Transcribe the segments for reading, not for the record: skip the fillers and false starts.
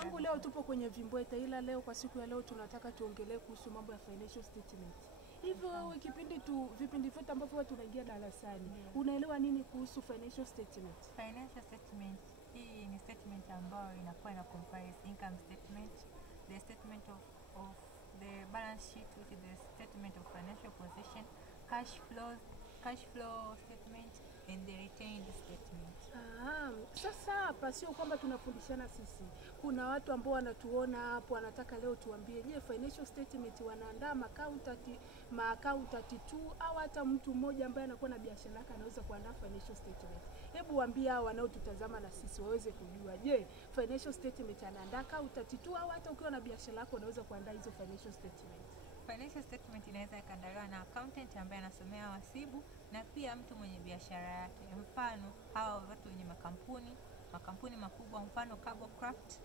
zangu leo tupo kwenye Vimbweta, ila leo kwa siku ya leo tunataka tuongelee kuhusu mambo ya financial statement. Hivyo vipindi vyote ambavyo watu tunaingia darasani, unaelewa nini kuhusu financial statement? Financial statement hii ni statement ambayo inakuwa ina comprise income statement, the statement of the balance sheet, which is the statement of financial position, cash flow statement and the retained statement. Sasa hapa sio kwamba tunafundishana sisi. Kuna watu ambao wanatuona hapo wanataka leo tuambie, je, financial statement wanaandaa accountant tu au hata mtu mmoja ambaye anakuwa na biashara yake anaweza kuandaa financial statement? Hebu waambie hao wanaotutazama na sisi waweze kujua, je, financial statement anaandaa accountant tu au hata ukiwa na biashara yako unaweza kuandaa hizo financial statement? Financial statement inaweza ikaandaliwa na accountant ambaye anasomea uhasibu na pia mtu mwenye biashara yake. Mfano hawa watu wenye makampuni makubwa, mfano Craft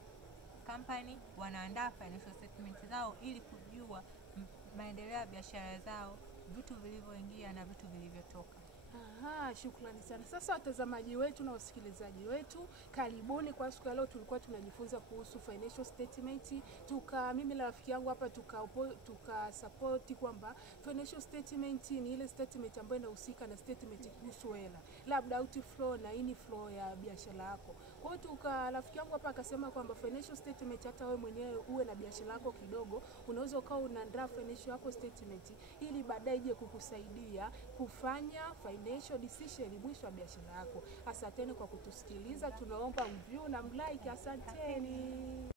Company wanaandaa financial statement zao ili kujua maendeleo ya biashara zao, vitu vilivyoingia na vitu vilivyotoka. Shukrani sana. Sasa watazamaji wetu na wasikilizaji wetu, karibuni. Kwa siku ya leo tulikuwa tunajifunza kuhusu financial statement. Mimi na rafiki yangu hapa tuka support kwamba financial statement ni ile statement ambayo inahusika na statement kuhusu hela, labda outflow na inflow ya biashara yako. Kwa hiyo rafiki yangu hapa akasema kwamba financial statement, hata wewe mwenyewe uwe na biashara yako kidogo, unaweza ukawa unaandaa financial yako statement ili baadaye ije kukusaidia kufanya financial decision mwisho wa biashara yako. Asanteni kwa kutusikiliza. Tunaomba mview na mlike. Asanteni.